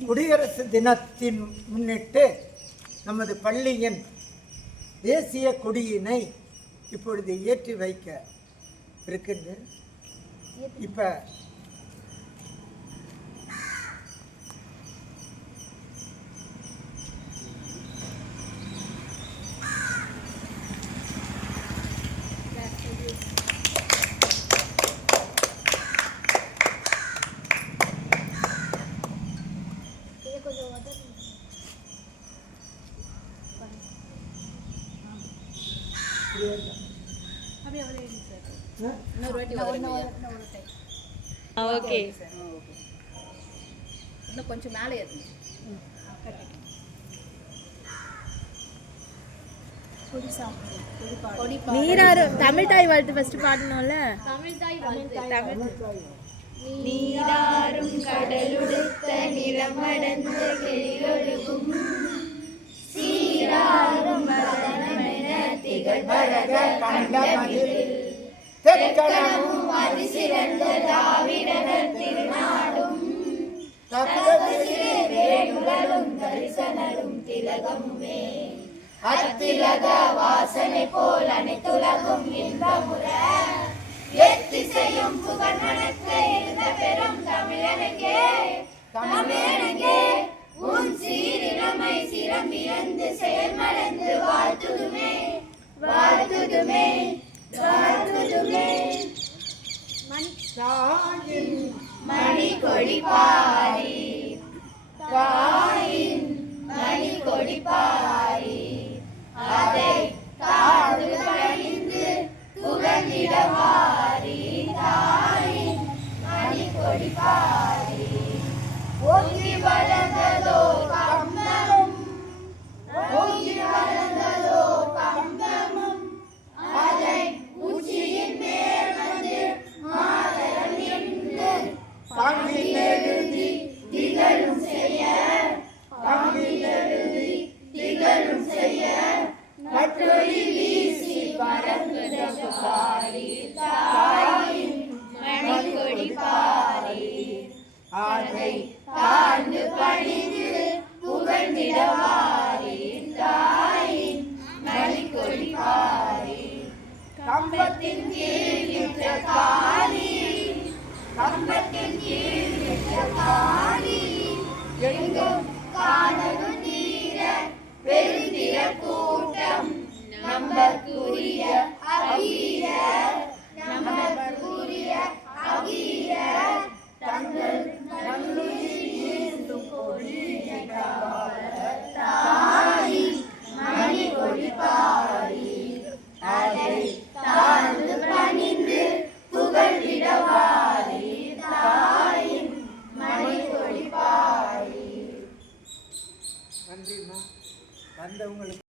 குடியரசு தினத்தின் முன்னிட்டு நமது பள்ளியின் தேசிய கொடியினை இப்பொழுது ஏற்றி வைக்க இருக்கின்றேன். இப்போ இன்னும் கொஞ்சம் மேலே ஏறுங்க. நீராறும் தமிழ் தாய் வாழ்த்து ஃபர்ஸ்ட் பாடணும்ல. நீராறும் கடலுடுத்த நிறமடந்த கிளியொழுகும் சீராறும் மதனமென திகழ்பரத கண்டமதில் தெற்கணமும் அதிசிறந்த தாவிடனர் திருநாடும் வேணுடலும் தரிசனரும் திலகமுமே அத்திலக வாசனை போல் அனைத்துலகும் இன்பமுற எத்திசையும் புகழ்மணக்க இருந்த பெரும் தமிழனங்கே தமிழனங்கே உன் சீரிழமை சிறமிழந்து செயல்மறந்து வாழ்த்துதுமே வாழ்த்துதுமே வாழ்த்துதுமே மணி கொடி பாரி தாயின் மணி கொடி பாரி அதை தாழ்ந்து பணிந்து புகழ்ந்திடவாரி தாயின் மணி கொடி பாரி ஓங்கி வளர்ந்ததோ கம்பமும் ஓங்கி வளர்ந்ததோ கம்பமும் அதை உச்சியின் மேல் வந்து மாதரம் நின்று பங்கில் எழுதி திகழும் செய்ய பங்கில் எழுதி திகழும் செய்ய மற்றொரு வீசி பறக்குதகு பாரி தாயின் மணிக்கொடி பாரி அதை தாழ்ந்து பணிந்து புகழ்ந்திடவாரி தாயின் மணிக்கொடி பாரி கம்பத்தின் கீழ் நின்ற காளி கம்பத்தின் கீழ் நின்ற காளி எங்கும் காணலும் நீர பெருந்திர கூட்டம் நம்பற்குரிய அகீர நம்பற்குரிய அகீர தங்கள் நல்லுயிர் ஈர்த்தும் தாய் மணி கொடி பாரி அதை தாழ்ந்து பணிந்து புகழ்ந்திடவாரி தாயின் மணி கொடி பாரி. நன்றிம்மா வந்தவங்களுக்கு.